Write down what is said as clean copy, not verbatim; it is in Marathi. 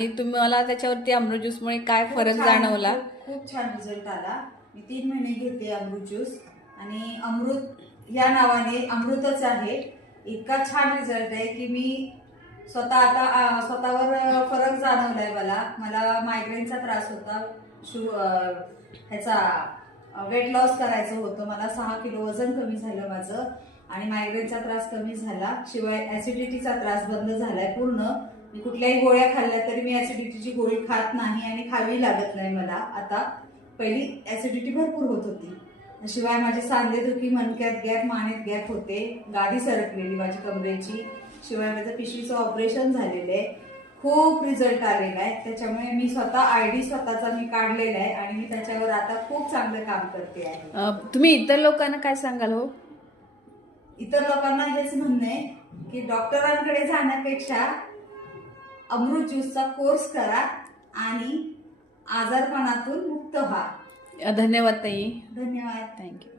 तुम्हाला त्याच्यावरती अमृत ज्यूसमुळे काय फरक जाणवला? खूप छान रिझल्ट आला. मी 3 महिने घेते अमृत ज्यूस आणि अमृत या नावाने अमृतच आहे. इतका छान रिझल्ट आहे की मी स्वतः आता स्वतःवर फरक जाणवलाय. मला मायग्रेनचा त्रास होता. ह्याचा वेट लॉस करायचं होतं. मला 6 किलो वजन कमी झालं माझं आणि मायग्रेनचा त्रास कमी झाला. शिवाय ऍसिडिटीचा त्रास बंद झालाय पूर्ण. मी कुठल्याही गोळ्या खाल्ल्या तरी मी ऍसिडिटीची गोळी खात नाही आणि खावी लागत नाही मला आता. पहिली ऍसिडिटी भरपूर होत होती. शिवाय माझे सांधेदुखी, मणक्यात गॅप, मानेत गॅप होते, गादी सरकलेली माझी कमरेची. शिवाय माझं पिशवीचं ऑपरेशन झालेलं आहे. खूप रिझल्ट आलेला आहे. त्याच्यामुळे मी स्वतः आयडी स्वतःचा मी काढलेला आहे आणि मी त्याच्यावर आता खूप चांगलं काम करते आहे. तुम्ही इतर लोकांना काय सांगाल हो? इतर लोकांना हेच म्हणणं आहे की डॉक्टरांकडे जाण्यापेक्षा अमृत ज्यूसचा कोर्स करा आणि आजारपणातून मुक्त व्हा. धन्यवाद ताई. धन्यवाद. थँक्यू.